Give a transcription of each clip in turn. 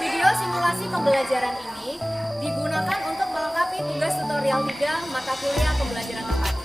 Video simulasi pembelajaran ini digunakan untuk melengkapi tugas tutorial 3 mata kuliah pembelajaran 4.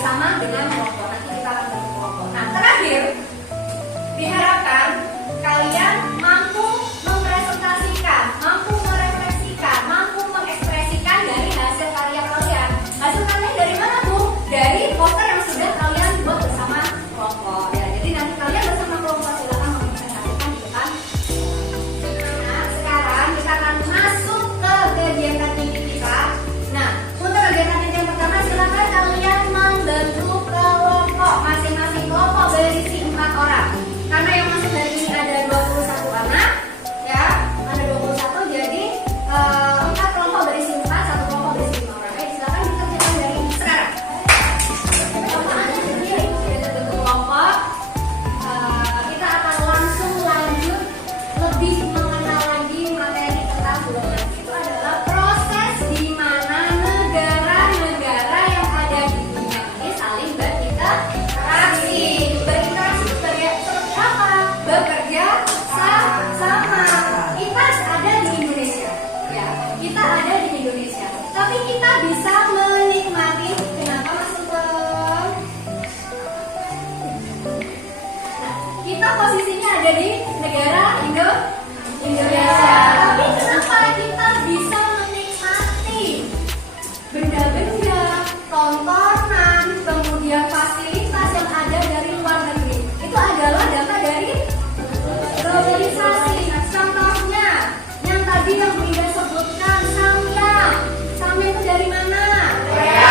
bersama dengan kelompok. Nanti kita akan berkelompok. Nah, terakhir diharapkan kalian mampu mempresentasikan, mampu merefleksikan, mampu mengekspresikan dari hasil karya kalian. Hasil karya dari mana, Bu? Dari poster yang sudah kalian buat bersama kelompok. Ya, jadi nanti kalian bersama kelompok silakan mempresentasikan di depan. Nah, sekarang kita akan masuk ke kegiatan inti kita. Nah, untuk kegiatan inti yang pertama silakan kalian membentuk kelompok. Masing-masing kelompok berisi 4 orang. Karena yang masuk dari ini ada 21 anak, ya, ada 21, jadi 4 kelompok berisi 4, 1 kelompok berisi 5 orang. Silakan dikerjakan dari sekarang. Bentuk kelompok, kita akan langsung lanjut lebih mengenal lagi materi tentang bulan. Itu adalah proses di mana negara-negara yang ada di dunia ini saling berinteraksi. Berinteraksi seperti apa? Bekerja sama. Kita ada di Indonesia, ya. Kita ada di Indonesia. Tapi kita bisa menikmati. Kenapa Mas Sugeng? Nah, kita posisinya ada di negara Indonesia. Tapi kenapa kita bisa menikmati benda-benda, tontonan, kemudian fasilitas yang ada dari luar negeri? Itu adalah data dari globalisasi. Contohnya yang tadi yang Bu Ida sebutkan, Samyang. Samyang itu dari mana? Korea.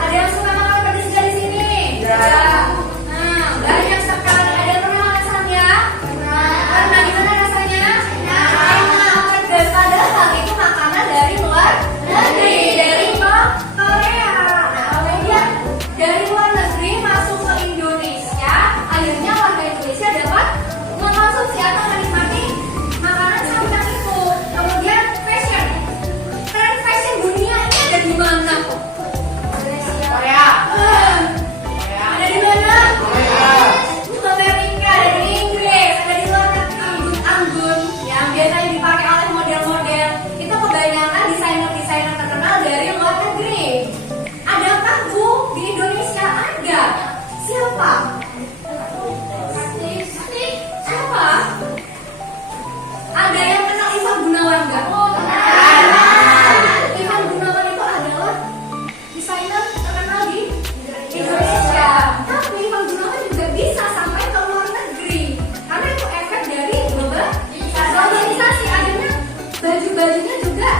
Ada yang suka makan pedas dari sini? Ya. Nah, banyak sekali. Ada yang pernah makan Samyang? Pernah. Gimana rasanya? Enak, pedas. Padahal itu makanan dari luar negeri, dari Korea. Nah, kemudian dari luar negeri masuk ke Indonesia, akhirnya warga Indonesia dapat mengkonsumsi atau menikmati makanan Samyang itu. Kemudian fashion, tren fashion dunia ini ada di mana? Korea. Ada di mana? Amerika, ada di Inggris, ada di luar negeri. Anggun yang biasanya dipakai oleh model-model itu kebanyakan desainer-desainer terkenal dari luar negeri. Adakah Bu di Indonesia? Ada. Siapa? Siapa? Ada yang kenal Ivan Gunawan nggak? Ivan Gunawan itu adalah desainer terkenal di Indonesia. Tapi Ivan Gunawan juga bisa sampai ke luar negeri. Karena itu efek dari globalisasi. Akhirnya baju-bajunya juga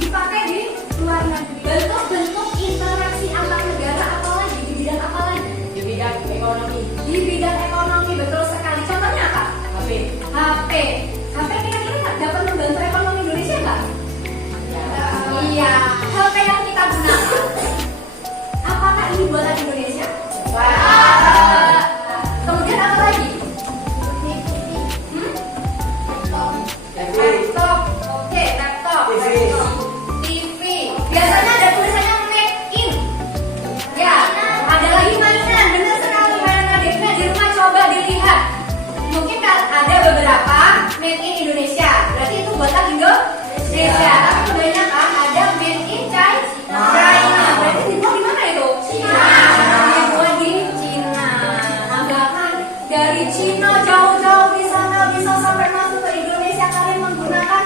dipakai di luar negeri. Bentuk-bentuk interaksi antar negara apalagi di bidang apa lagi? Di bidang ekonomi. Di bidang ekonomi, betul sekali. Contohnya apa? HP. HP kira-kira dapat membantu ekonomi Indonesia nggak? Iya. HP yang kita gunakan, apakah ini buatan Indonesia? Kemudian apa lagi? Laptop. Oke, laptop. TV. Biasanya ada tulisannya made in. Ya, ada lagi mainan. Benar sekali, mainan adiknya di rumah coba dilihat. Mungkin ada beberapa made in Indonesia. Berarti itu buatan Indonesia. Tapi kebanyakan ada made in China. Berarti dibuat di mana itu? Cina. Dibuat di Cina. Nah, bahkan dari Cina jauh-jauh di sana bisa sampai masuk ke Indonesia. Kalian menggunakan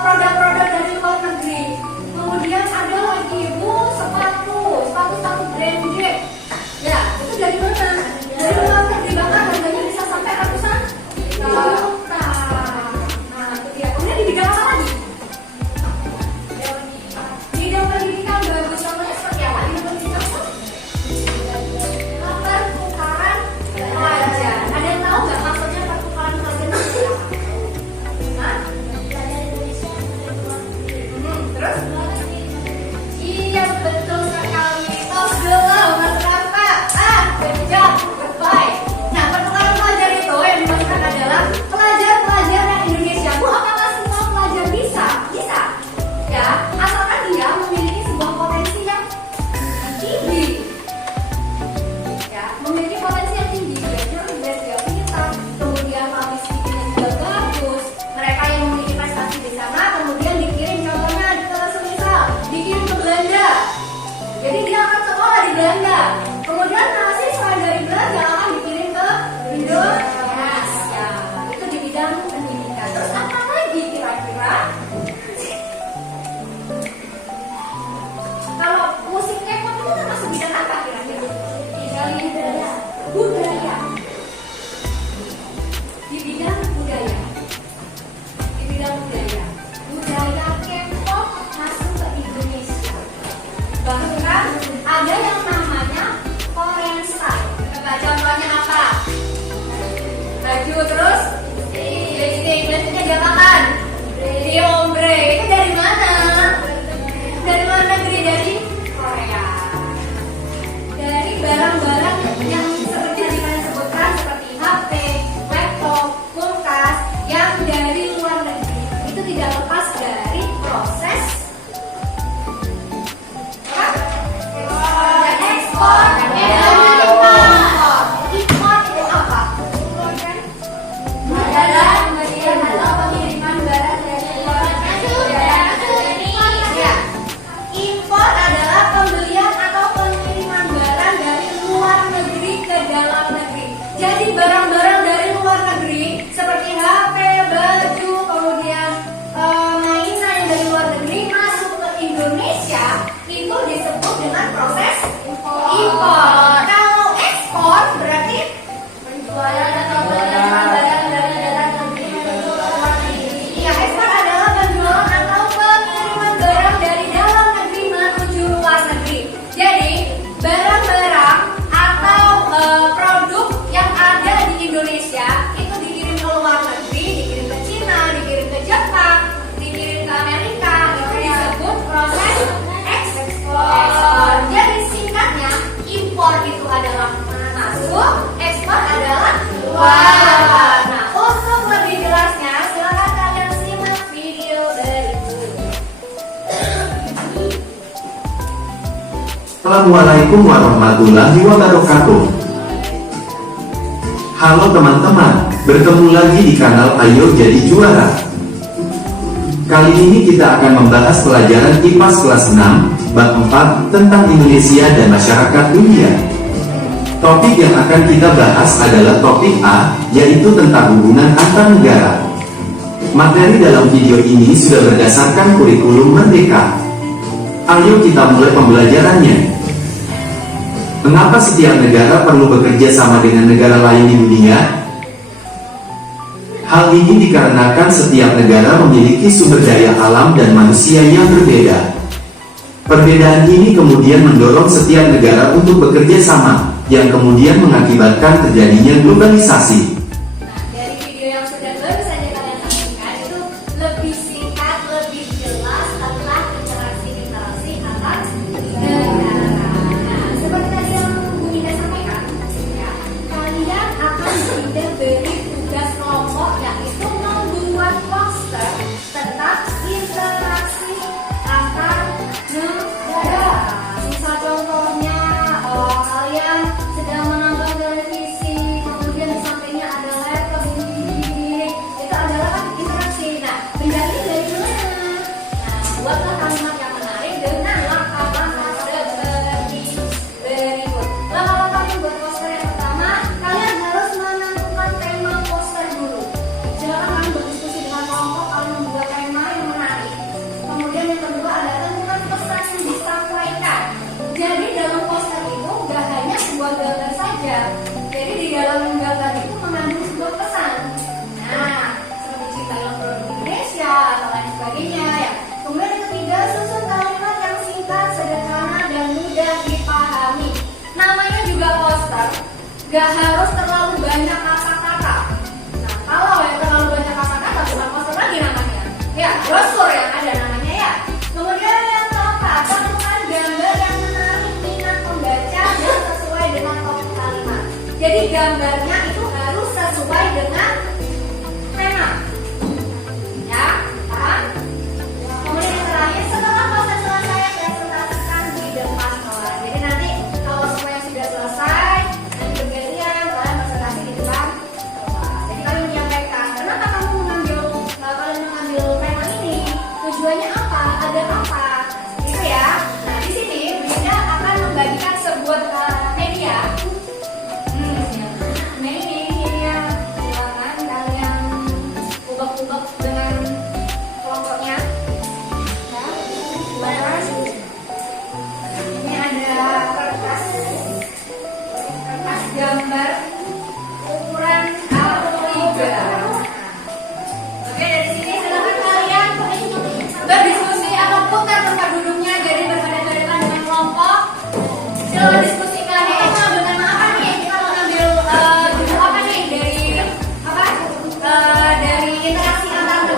produk-produk dari luar negeri. Kemudian ada lagi sepatu branded. Ya, itu dari mana? Dari luar negeri, bahkan harganya bisa sampai ratusan juta. Nah, itu dia. Kemudian di bidang apa lagi? Di bidang pendidikan bagus. Contohnya seperti apa? Di bidang pendidikan pertukaran pelajar. Ada yang tahu nggak maksudnya pertukaran pelajar itu apa? Hah? Terus? Iya, betul sekali. Tos dulu, Mas Rafa. Good job, goodbye. Nah, pertukaran pelajar itu yang dimaksudkan adalah pelajar-pelajar yang Indonesia. Bu, apakah semua pelajar bisa? Bisa. Ya, asalkan dia memiliki sebuah potensi yang tinggi. Ya, memiliki potensi yang tinggi. Dia pintar, kemudian public speaking juga bagus. Mereka yang memiliki prestasi di sana, kemudian dikirim contohnya ke semisal diapakan? Diombre. Itu dari mana? Dari luar negeri, dari Korea. Dari barang-barang yang seperti tadi kalian sebutkan seperti HP, laptop, kulkas yang dari luar negeri itu tidak lepas dari proses ekspor. Impor itu apa? Adalah pembelian atau pengiriman barang dari luar negeri. Ya. Impor adalah pembelian atau pengiriman barang dari luar negeri ke dalam negeri. Jadi barang-barang dari luar negeri seperti HP, baju, kemudian mainan yang dari luar negeri masuk ke Indonesia itu disebut dengan proses impor. Kalau ekspor berarti penjualan atau pengiriman barang dari dalam negeri menuju ke luar negeri. Ya, ekspor adalah penjualan atau pengiriman barang dari dalam negeri menuju luar negeri. Jadi barang-barang atau produk yang ada di Indonesia itu dikirim ke luar negeri, dikirim ke Cina, dikirim ke Jepang, dikirim ke Amerika, itu disebut proses ekspor. Jadi singkatnya impor itu adalah masuk, ekspor adalah keluar. Nah, untuk lebih jelasnya silakan kalian simak video berikut. Assalamualaikum warahmatullahi wabarakatuh. Halo teman-teman, bertemu lagi di kanal Ayo Jadi Juara. Kali ini kita akan membahas pelajaran IPAS kelas 6, bab 4 tentang Indonesia dan masyarakat dunia. Topik yang akan kita bahas adalah topik A, yaitu tentang hubungan antar negara. Materi dalam video ini sudah berdasarkan kurikulum Merdeka. Ayo kita mulai pembelajarannya. Mengapa setiap negara perlu bekerja sama dengan negara lain di dunia? Hal ini dikarenakan setiap negara memiliki sumber daya alam dan manusia yang berbeda. Perbedaan ini kemudian mendorong setiap negara untuk bekerja sama, yang kemudian mengakibatkan terjadinya globalisasi. Nah, dari video yang sudah baru saja kalian saksikan itu lebih singkat, lebih jelas tentang interaksi antar negara. Nah, seperti tadi yang Bu Nida sampaikan, ya, kalian akan diberi tugas kelompok yaitu membuat poster tentang interaksi antar negara. Misal contohnya, kalian sedang menonton televisi, kemudian di sampingnya ada laptop ini, itu adalah kan interaksi. Nah, benda ini dari mana? Nah, buatlah kalimat yang menarik dengan langkah-langkah seperti berikut. Langkah-langkah membuat poster yang pertama, kalian harus menentukan tema poster dulu. Silakan kalian berdiskusi dengan kelompok, kalian membuat tema yang menarik. Kemudian yang kedua adalah tentukan pesan yang disampaikan. Jadi dalam poster itu gak hanya sebuah gambar saja. Jadi di dalam gambar itu mengandung sebuah pesan. Nah, seperti cintailah produk Indonesia atau lain sebagainya ya. Kemudian yang ketiga, susun kalimat yang singkat, sederhana dan mudah dipahami. Namanya juga poster, gak harus terlalu banyak kata-kata. Nah, kalau yang terlalu banyak kata-kata bukan poster lagi namanya. Ya, brosur yang ada namanya ya. Kemudian yang keempat, tentukan gambar yang menarik minat pembaca dan sesuai dengan topik kalimat. Jadi gambarnya itu harus sesuai dengan tema. Ya, paham? Kemudian yang terakhir, setelah poster selesai, presentasikan di depan kelas. Jadi nanti kalau semuanya sudah selesai, nanti bergantian kalian presentasi di depan kelas. Jadi kalian menyampaikan kenapa kamu mengambil tema ini, tujuannya apa, ada apa, gitu ya. Nah, di sini Bunda akan membagikan sebuah media. Nah, ini ya, silakan kalian ubah-ubah dengan kelompoknya. Ya, gimana? Ini ada kertas gambar ukuran A3. Oke, dari sini silakan kalian berdiskusi atau putar tempat duduknya, jadi berhadapan dengan kelompok. Silakan diskusikan. Ini kita ambil tema apa nih? Kita mau ambil judul apa nih dari apa? Dari interaksi antar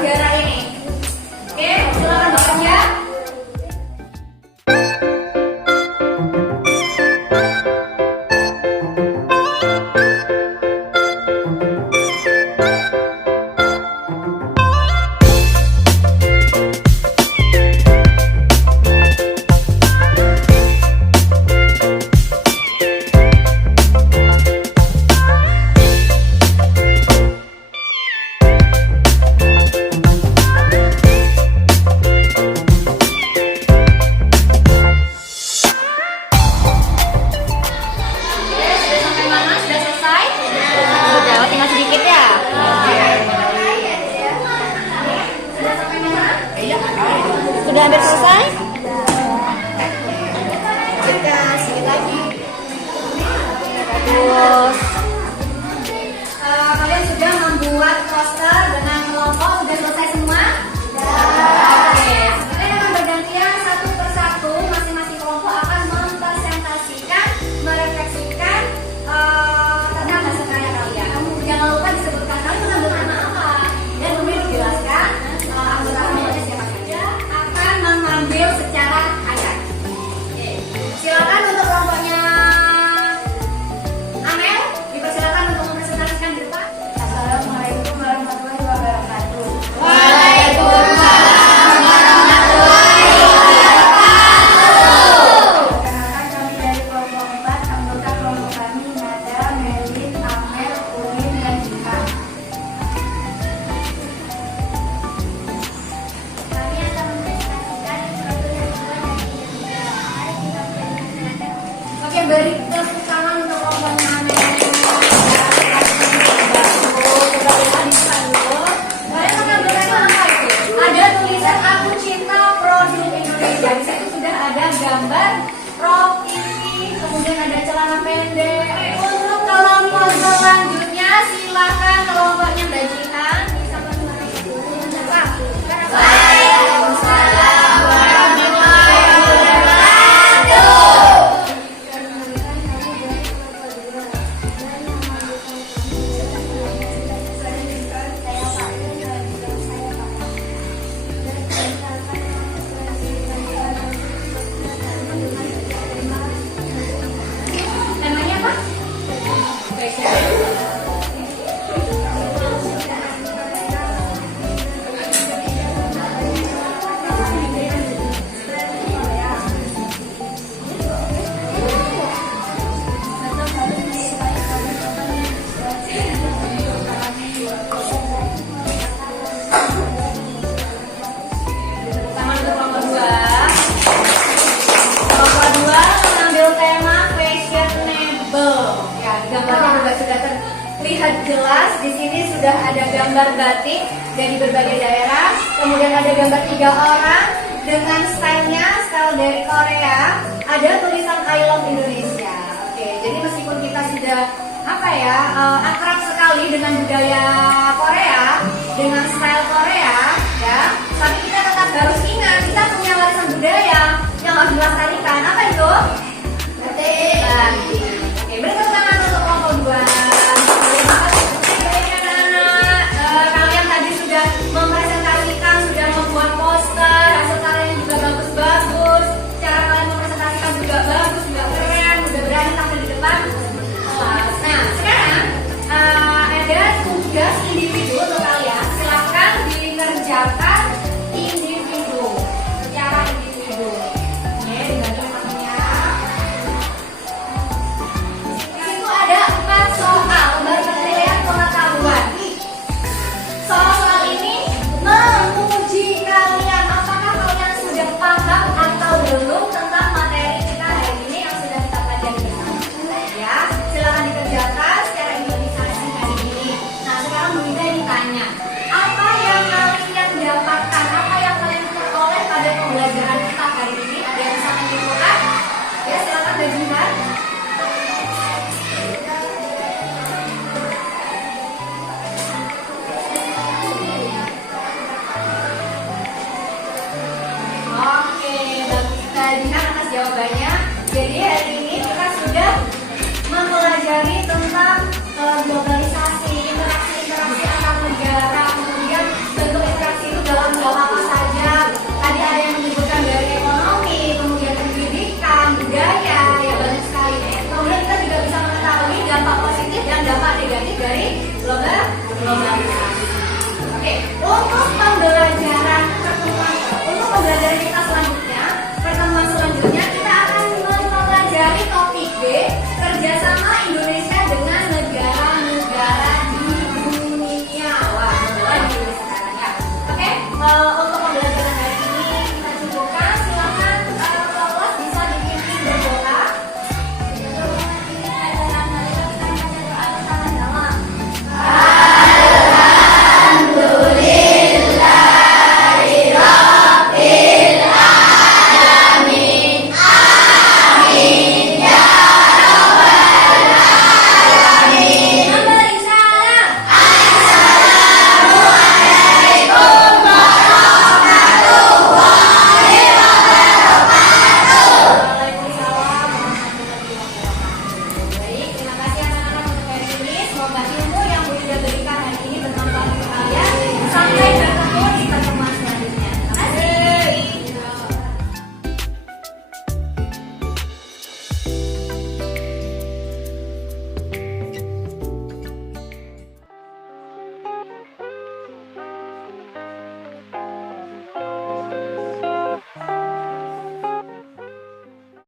Sudah hampir selesai? Kita sedikit lagi. Terus Kalian sudah membuat poster dengan kelompok, sudah selesai semua? Oke, kalian akan bergantian satu persatu, masing-masing kelompok akan mempresentasikan, merefleksikan tentang bahasa karya kalian. Jangan lupa disebutkan kalian mengambil nama apa dan kemudian dijelaskan anggota kelompoknya siapa saja akan mengambil secara acak. Oke, silakan untuk kelompoknya Amel, dipersilakan untuk mempresentasikan di depan. Assalamualaikum warahmatullahi wabarakatuh. Waalaikumsalam warahmatullahi wabarakatuh. Perkenalkan kami dari kelompok 4, anggota kelompok kami Nada, Melin, Amel, Ulin, dan Dika. Kami akan mempresentasikan suatu yang dibuat dari Indonesia. Mari kita presentasikan. Oke, beri tepuk tangan untuk kelompoknya Amel. Coba lihat di depan dulu. Kalian mengambil tema apa itu? Ada tulisan Aku Cinta Produk Indonesia. Di situ sudah ada gambar provinsi, kemudian ada celana pendek. Untuk kelompok selanjutnya, silakan kelompoknya Mbak Jihan bisa mempresentasikan. Waalaikumsalam warahmatullahi wabarakatuh. Namanya apa? Sama untuk kelompok 2. Kelompok 2 mengambil tema fashionable. Ya, gambarnya juga sudah terlihat jelas. Di sini sudah ada gambar batik dari berbagai daerah. Kemudian ada gambar 3 orang dengan stylenya, style dari Korea. Ada tulisan I love Indonesia. Oke, jadi meskipun kita sudah akrab sekali dengan budaya Korea, dengan style Korea, ya, tapi kita tetap harus ingat kita punya warisan budaya yang harus dilestarikan. Apa itu? Batik. Oke, beri tepuk tangan untuk kelompok 2. Baik anak-anak, kalian tadi sudah mempresentasikan, sudah membuat poster, hasil kalian juga bagus-bagus, cara kalian mempresentasikan juga bagus, juga keren, udah berani tampil di depan kelas. Nah, sekarang ada tugas individu untuk kalian. Silahkan dikerjakan individu, secara individu. Oke, dibagi namanya. Di situ ada 4 soal, baru penilaian pengetahuan. Soal-soal ini menguji kalian apakah kalian sudah paham atau belum tentang materi kita hari ini yang sudah kita pelajari bersama. Ya, silakan dikerjakan secara improvisasi hari ini. Nah, sekarang Bu Ida ditanya, apa yang kalian dapatkan, apa yang kalian peroleh pada pembelajaran kita hari ini? Ada yang bisa menyimpulkan? Ya, silakan Mbak Jihan. Oke, bagus sekali atas jawabannya. Jadi hari ini kita sudah mempelajari tentang globalisasi, interaksi antar negara, kemudian bentuk interaksi itu dalam hal apa saja. Tadi ada yang menyebutkan dari ekonomi, kemudian pendidikan, budaya, ya banyak sekali. Kemudian kita juga bisa mengetahui dampak positif dan dampak negatif dari globalisasi. Oke, untuk pembelajaran pertemuan, untuk pembelajaran kita